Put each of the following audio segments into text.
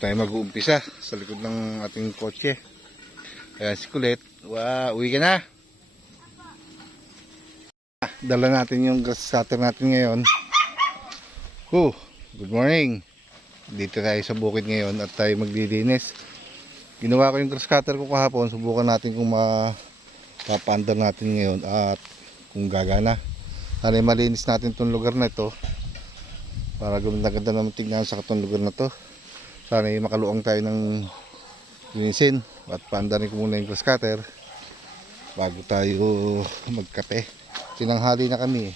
tayo mag-uumpisa sa likod ng ating kotse. Kaya si Kulit, uwi ka na. Dala natin yung grass cutter natin ngayon. Good morning. Dito tayo sa bukid ngayon at tayo maglilinis. Ginawa ko yung grass cutter ko kahapon. Subukan natin kung mapapaandar natin ngayon at kung gagana. Sana malinis natin itong lugar na ito para ganda-ganda naman tignan sa itong lugar na to. Sana makaluang tayo ng linisin at paandarin ko muna yung grass cutter bago tayo magkape. Tinanghali na kami.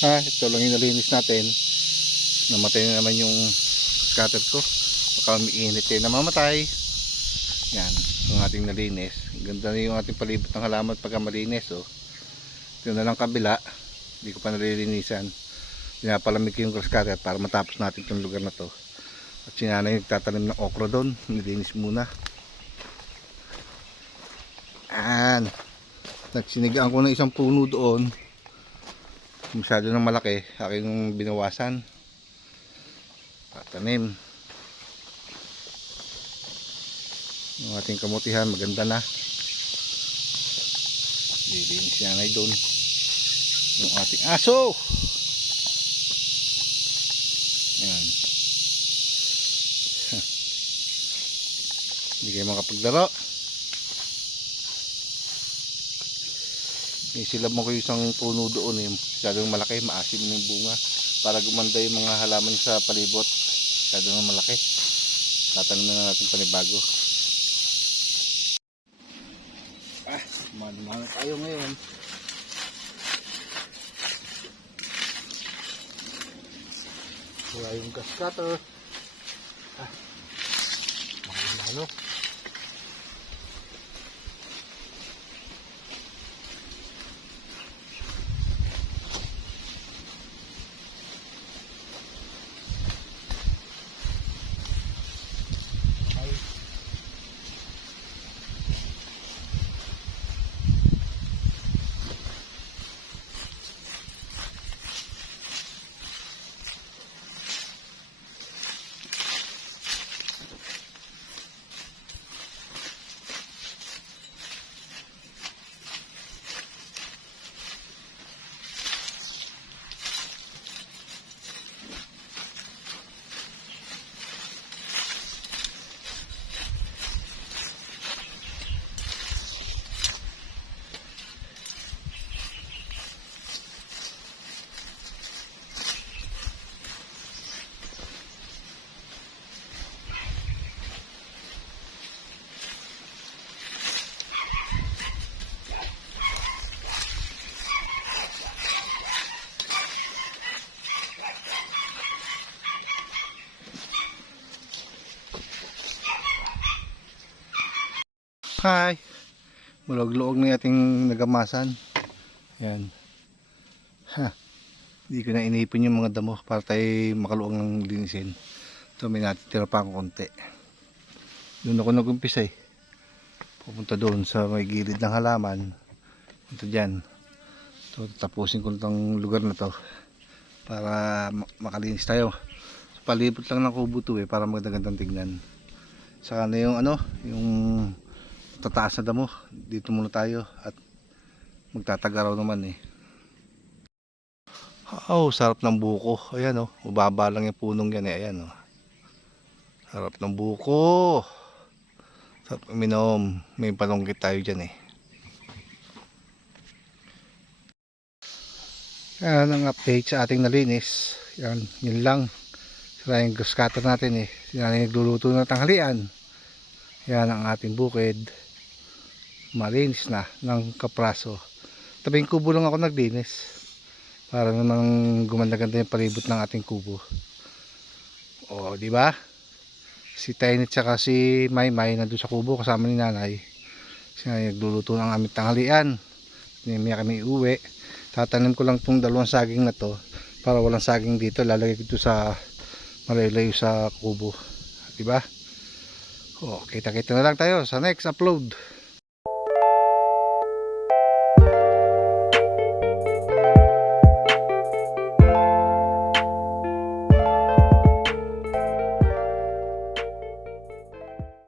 Ito lang yung nalinis natin. Namatay na naman yung scatter ko. Baka umiinit na mamatay. Yan, yung ating nalinis. Ganda na yung ating palibot ng halaman pagka malinis. Ito na lang kabila. Hindi ko pa nalilinisan. Pinapalamig ko yung grass cutter para matapos natin itong lugar na to. At si nanay nagtatanim ng okra doon. Nilinis muna. Nagsinigaan ko ng isang puno doon. Masyado nang malaki, aking binawasan. Tatanim. Yung ating kamutihan maganda na. Lilinis yan ay doon. Yung ating aso. Yan. Hindi kayo makapaglaro. Isilab mo ko yung isang puno doon masyadong malaki, maasim yung bunga para gumanda yung mga halaman sa palibot. Masyadong malaki, tatanim na natin panibago. Mana tayo ngayon. Wala yung grass cutter. Ano? Hi! Mulog-luog na ating nagamasan. Yan. Ha. Hindi ko na inipon yung mga damo para tayo makaluwag ng linisin. Ito may natitira pa akong konti. Doon ako nag-umpisa eh. Pupunta doon sa may gilid ng halaman. Ito dyan. So, tapusin ko itong lugar na to para makalinis tayo. So, palibot lang ng kubo to eh para magandang tignan. Saka na yung ano, yung tataas na damo. Dito muna tayo at magtatagaraw naman eh. Oh, sarap ng buko. Ayan oh, mababa lang yung punong yan eh. Ayan oh. Sarap ng buko. Sarap uminom. May palunggit tayo dyan eh. Yan ang update sa ating nalinis. Yan, yun lang. Sira yung grass cutter natin eh. Yan yung nagluluto ng tanghalian. Yan ang ating bukid. Malinis na ng kapraso. Tabing kubo lang ako naglinis. Para namang gumanda-ganda yung palibot ng ating kubo. O, di ba? Si Tiny at saka si Maymay nandun sa kubo kasama ni Nanay. Kasi nagluluto ng aming tanghalian. Hindi kami uwi. Tatanim ko lang tong dalawang saging na to para walang saging dito. Lalagay ko ito sa malayo sa kubo. Di ba? O, kita-kita na lang tayo sa next upload.